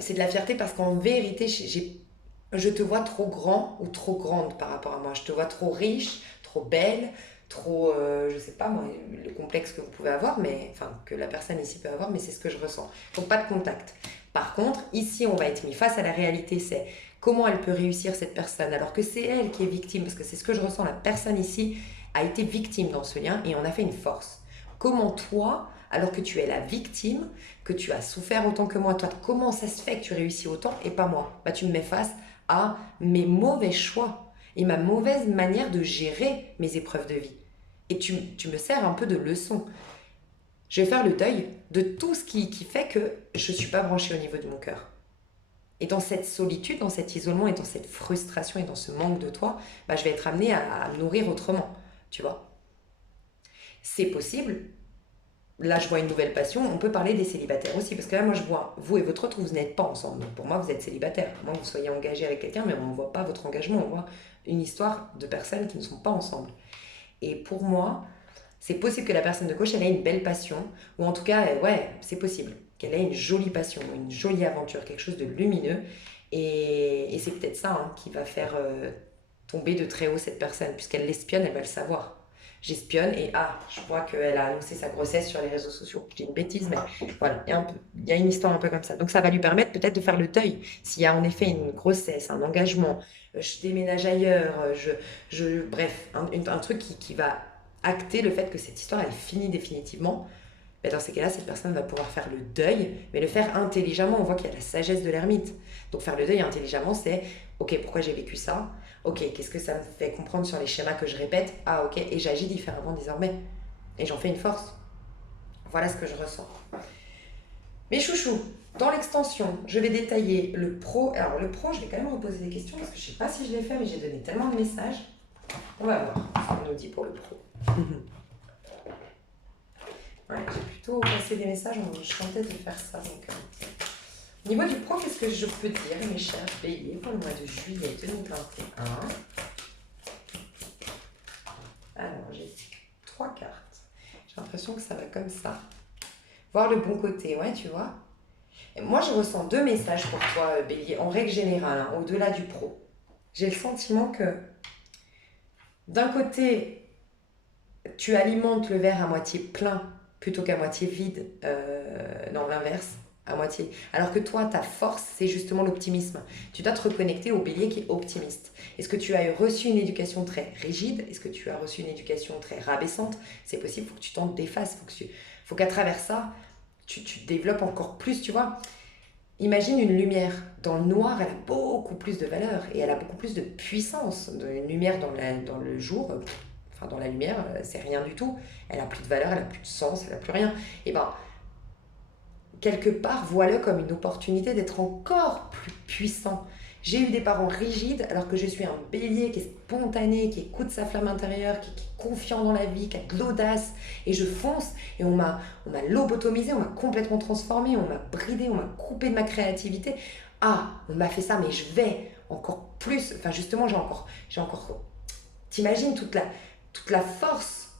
C'est de la fierté parce qu'en vérité, je te vois trop grand ou trop grande par rapport à moi. Je te vois trop riche, trop belle, trop, je sais pas moi, le complexe que vous pouvez avoir, mais enfin que la personne ici peut avoir, mais c'est ce que je ressens. Donc pas de contact. Par contre, ici, on va être mis face à la réalité, c'est comment elle peut réussir cette personne alors que c'est elle qui est victime, parce que c'est ce que je ressens, la personne ici a été victime dans ce lien et on a fait une force. Comment toi, alors que tu es la victime, que tu as souffert autant que moi, toi, comment ça se fait que tu réussis autant et pas moi? Bah, tu me mets face à mes mauvais choix et ma mauvaise manière de gérer mes épreuves de vie. Et tu me sers un peu de leçon. Je vais faire le deuil de tout ce qui fait que je ne suis pas branchée au niveau de mon cœur. Et dans cette solitude, dans cet isolement et dans cette frustration et dans ce manque de toi, bah, je vais être amenée à me nourrir autrement, tu vois. C'est possible. Là, je vois une nouvelle passion. On peut parler des célibataires aussi, parce que là, moi, je vois, vous et votre autre, vous n'êtes pas ensemble. Donc, pour moi, vous êtes célibataire. Moi, vous soyez engagé avec quelqu'un, mais on ne voit pas votre engagement. On voit une histoire de personnes qui ne sont pas ensemble. Et pour moi, c'est possible que la personne de gauche, elle ait une belle passion, ou en tout cas, ouais, c'est possible qu'elle ait une jolie passion, une jolie aventure, quelque chose de lumineux. Et c'est peut-être ça hein, qui va faire tomber de très haut cette personne, puisqu'elle l'espionne, elle va le savoir. J'espionne et je vois qu'elle a annoncé sa grossesse sur les réseaux sociaux. Je dis une bêtise, mais voilà, il y a une histoire un peu comme ça. Donc ça va lui permettre peut-être de faire le deuil. S'il y a en effet une grossesse, un engagement, je déménage ailleurs, bref, un truc qui va acter le fait que cette histoire elle finit définitivement, ben dans ces cas-là, cette personne va pouvoir faire le deuil, mais le faire intelligemment. On voit qu'il y a la sagesse de l'ermite. Donc faire le deuil intelligemment, c'est ok, pourquoi j'ai vécu ça? Ok, qu'est-ce que ça me fait comprendre sur les schémas que je répète? Ah ok, et j'agis différemment désormais. Et j'en fais une force. Voilà ce que je ressens. Mes chouchous, dans l'extension, je vais détailler le pro. Alors le pro, je vais quand même reposer des questions parce que je ne sais pas si je l'ai fait, mais j'ai donné tellement de messages. On va voir ce qu'on nous dit pour le pro. Ouais, j'ai plutôt passé des messages, je tentais de faire ça. Donc, au niveau du pro, qu'est-ce que je peux dire, mes chers béliers, pour le mois de juillet 2021? Alors, j'ai 3 cartes. J'ai l'impression que ça va comme ça. Voir le bon côté, ouais, tu vois. Et moi, je ressens 2 messages pour toi, bélier, en règle générale, hein, au-delà du pro. J'ai le sentiment que, d'un côté, tu alimentes le verre à moitié plein plutôt qu'à moitié vide, non, l'inverse, à moitié. Alors que toi, ta force, c'est justement l'optimisme. Tu dois te reconnecter au bélier qui est optimiste. Est-ce que tu as reçu une éducation très rigide? Est-ce que tu as reçu une éducation très rabaissante? C'est possible, il faut que tu t'en défasses. Faut qu'à travers ça, tu développes encore plus, tu vois. Imagine une lumière. Dans le noir, elle a beaucoup plus de valeur et elle a beaucoup plus de puissance. Une lumière dans le jour, enfin dans la lumière, c'est rien du tout. Elle a plus de valeur, elle a plus de sens, elle a plus rien. Et ben, quelque part, vois-le comme une opportunité d'être encore plus puissant. J'ai eu des parents rigides alors que je suis un bélier qui est spontané, qui écoute sa flamme intérieure, qui est confiant dans la vie, qui a de l'audace et je fonce et on m'a lobotomisé, on m'a complètement transformé, on m'a bridé, on m'a coupé de ma créativité. Ah, on m'a fait ça mais je vais encore plus, enfin justement j'ai encore t'imagines toute la force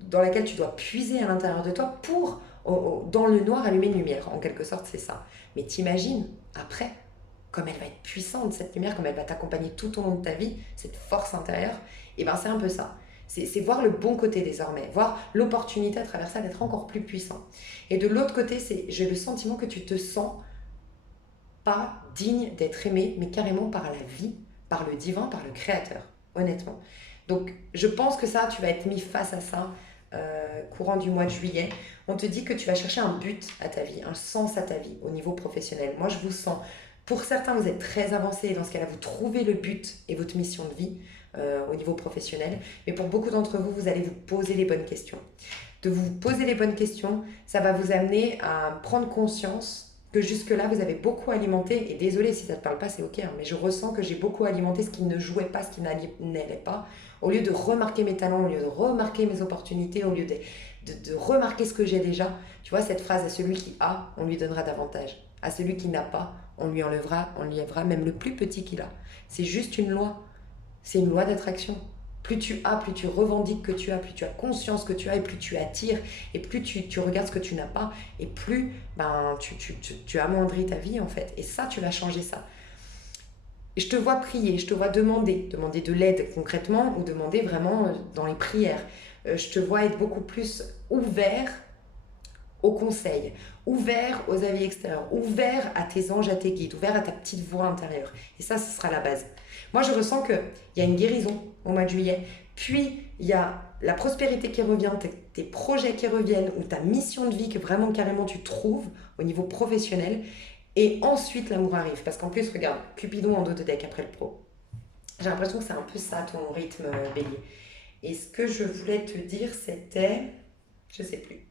dans laquelle tu dois puiser à l'intérieur de toi pour dans le noir allumer une lumière, en quelque sorte c'est ça. Mais t'imagines après comme elle va être puissante cette lumière, comme elle va t'accompagner tout au long de ta vie, cette force intérieure, et ben c'est un peu ça. C'est voir le bon côté désormais, voir l'opportunité à travers ça d'être encore plus puissant. Et de l'autre côté, j'ai le sentiment que tu te sens pas digne d'être aimé, mais carrément par la vie, par le divin, par le créateur, honnêtement. Donc je pense que ça, tu vas être mis face à ça courant du mois de juillet. On te dit que tu vas chercher un but à ta vie, un sens à ta vie au niveau professionnel. Moi, je vous sens. Pour certains, vous êtes très avancés et dans ce cas-là, vous trouvez le but et votre mission de vie au niveau professionnel. Mais pour beaucoup d'entre vous, vous allez vous poser les bonnes questions. De vous poser les bonnes questions, ça va vous amener à prendre conscience que jusque-là, vous avez beaucoup alimenté, et désolé si ça ne te parle pas, c'est ok, hein, mais je ressens que j'ai beaucoup alimenté ce qui ne jouait pas, ce qui n'allait pas, au lieu de remarquer mes talents, au lieu de remarquer mes opportunités, au lieu de remarquer ce que j'ai déjà. Tu vois, cette phrase, à celui qui a, on lui donnera davantage. À celui qui n'a pas, on lui enlèvera même le plus petit qu'il a. C'est juste une loi. C'est une loi d'attraction. Plus tu as, plus tu revendiques que tu as, plus tu as conscience que tu as, et plus tu attires, et plus tu regardes ce que tu n'as pas, et plus tu amoindris ta vie en fait. Et ça, tu vas changer ça. Et je te vois prier, je te vois demander de l'aide concrètement, ou demander vraiment dans les prières. Je te vois être beaucoup plus ouvert aux conseils, ouvert aux avis extérieurs, ouvert à tes anges, à tes guides, ouvert à ta petite voix intérieure. Et ça, ce sera la base. Moi, je ressens qu'il y a une guérison au mois de juillet, puis il y a la prospérité qui revient, tes projets qui reviennent, ou ta mission de vie que vraiment carrément tu trouves au niveau professionnel, et ensuite l'amour arrive. Parce qu'en plus, regarde, Cupidon en dos de deck après le pro. J'ai l'impression que c'est un peu ça ton rythme bélier. Et ce que je voulais te dire, c'était... Je sais plus.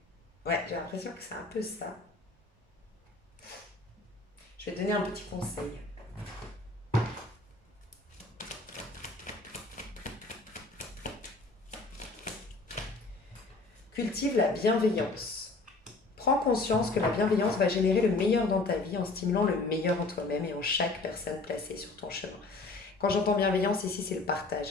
Ouais, j'ai l'impression que c'est un peu ça. Je vais te donner un petit conseil. Cultive la bienveillance. Prends conscience que la bienveillance va générer le meilleur dans ta vie en stimulant le meilleur en toi-même et en chaque personne placée sur ton chemin. Quand j'entends bienveillance, ici, c'est le partage.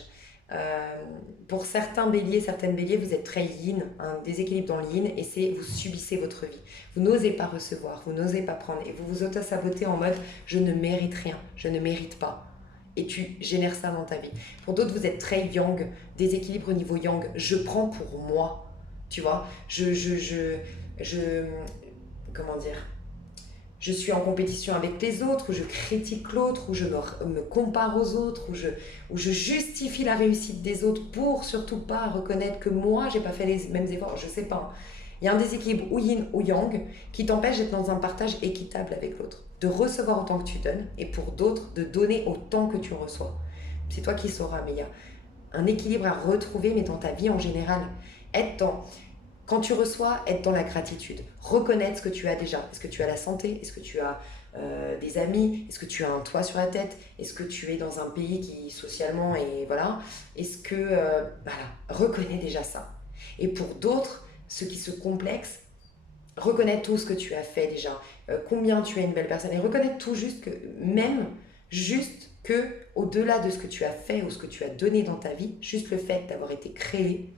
Pour certains béliers, certaines béliers, vous êtes très yin, un déséquilibre dans le yin, et c'est vous subissez votre vie. Vous n'osez pas recevoir, vous n'osez pas prendre, et vous vous auto-sabotez en mode je ne mérite rien, je ne mérite pas. Et tu génères ça dans ta vie. Pour d'autres, vous êtes très yang, déséquilibre au niveau yang, je prends pour moi, tu vois, je comment dire, je suis en compétition avec les autres, ou je critique l'autre, ou je me compare aux autres, ou je justifie la réussite des autres pour surtout pas reconnaître que moi, j'ai pas fait les mêmes efforts, je sais pas. Il y a un déséquilibre ou yin ou yang qui t'empêche d'être dans un partage équitable avec l'autre, de recevoir autant que tu donnes, et pour d'autres, de donner autant que tu reçois. C'est toi qui sauras, mais il y a un équilibre à retrouver, mais dans ta vie en général. Quand tu reçois, être dans la gratitude. Reconnaître ce que tu as déjà. Est-ce que tu as la santé? Est-ce que tu as des amis? Est-ce que tu as un toit sur la tête? Est-ce que tu es dans un pays qui socialement est... Voilà. Est-ce que... voilà. Reconnais déjà ça. Et pour d'autres, ceux qui se complexent, reconnais tout ce que tu as fait déjà. Combien tu es une belle personne. Et reconnais tout juste que... Même juste que au-delà de ce que tu as fait ou ce que tu as donné dans ta vie, juste le fait d'avoir été créé,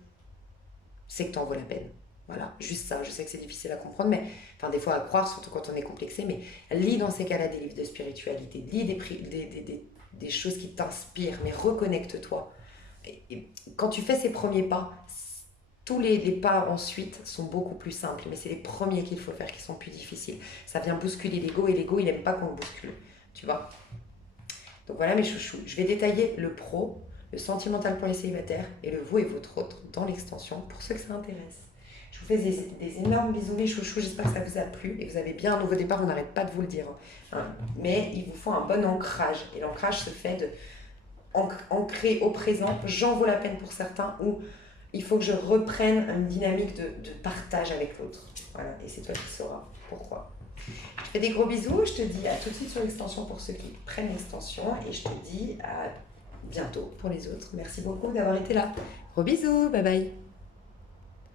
c'est que t'en vaut la peine. Voilà, juste ça. Je sais que c'est difficile à comprendre, mais enfin des fois à croire, surtout quand on est complexé, mais lis dans ces cas-là des livres de spiritualité, lis des choses qui t'inspirent, mais reconnecte-toi. Et quand tu fais ces premiers pas, tous les pas ensuite sont beaucoup plus simples, mais c'est les premiers qu'il faut faire qui sont plus difficiles. Ça vient bousculer l'ego, et l'ego, il n'aime pas qu'on le bouscule, tu vois. Donc voilà mes chouchous, je vais détailler le pro, le sentimental pour les célibataires, et le vous et votre autre dans l'extension pour ceux que ça intéresse. Je vous fais des énormes bisous mes chouchous, j'espère que ça vous a plu et vous avez bien un nouveau départ, on n'arrête pas de vous le dire. Hein. Mais il vous faut un bon ancrage et l'ancrage se fait de ancrer au présent, j'en vaux la peine pour certains, ou il faut que je reprenne une dynamique de partage avec l'autre. Voilà, et c'est toi qui sauras pourquoi. Je te fais des gros bisous, je te dis à tout de suite sur l'extension pour ceux qui prennent l'extension et je te dis à bientôt pour les autres. Merci beaucoup d'avoir été là. Gros bisous, bye bye.